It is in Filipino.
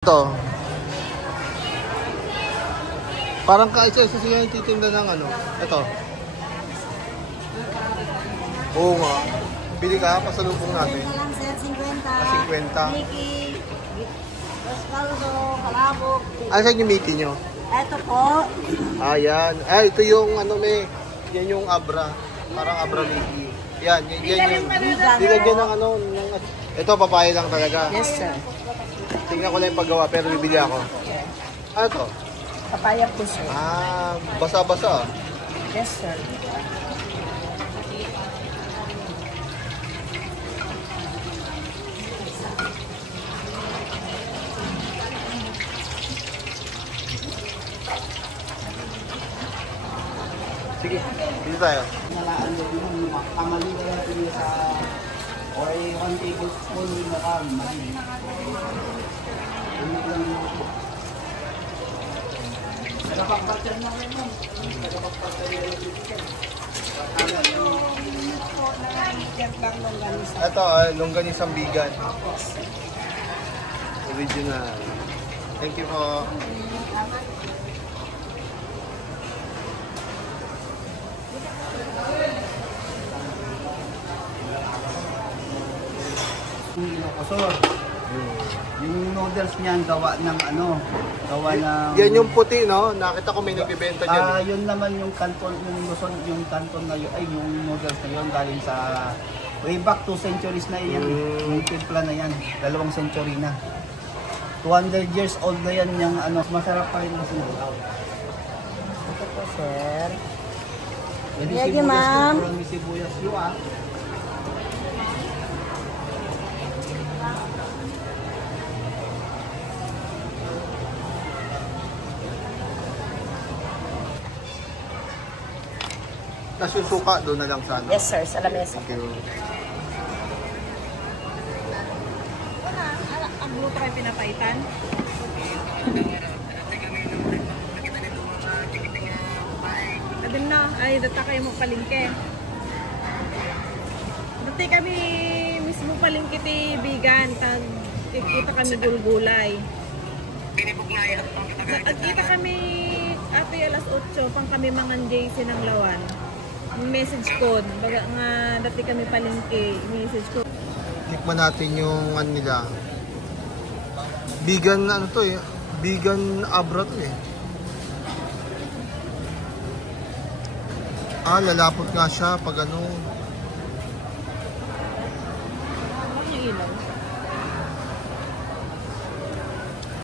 Ito. Parang kaisa-isa siya yung titinda ng ano. Ito. Oo nga. Bili ka, pasalubong natin. 50 lang sir, 50. 50. Mickey, Pascaldo, Kalabog. Ano saan yung Mickey nyo? Ito po. Yan. Ito yung ano may. Yan yung Abra. Parang Abra Mickey. Yan yung. Dilagyan ng ano. Ito, papaya lang talaga. Yes sir. Tingnan ko lang yung paggawa pero bibili ako. Ano to? Papaya po sir. Basa-basa. Yes sir. Sige, dito tayo. Nalaan mo yung kamali na natin sa or 1 tablespoon na kamali. Nagapagpartan na rin mo. Nagapagpartan na rin mo. Ito, longganisang vegan. Original. Thank you po. Ilocosur. Yung noodles niyan gawa ng ano, gawa ng Yan yung puti, no? Nakita ko may nagbebenta diyan. yun naman yung kanton, yung Luzon, yung kanton na yun, ay yung noodles na yun galing sa way back 2 centuries na yan. Yung timpla na yan, 2 century na. 200 years old na yan yung ano, masarap pa rin ang sinaw. Ito po sir. Thank you ma'am. May sibuyas yun Tapos yung suka, doon na lang sana. Yes sir, sa lamesa. Thank you. Ang luto kayo pinapaitan? Adun na, ay data kayo magpalingke. Dati kami mismo palingke ti bigan, tag kita kami gulgulay. At kita kami ate alas 8, pang kami mangan JC ng lawan. Message code, baga nga dati kami palingke, message code. Tikman natin yung ano nila. Vegan ano to eh. Vegan Abra to eh. Lalapot nga siya pag ano.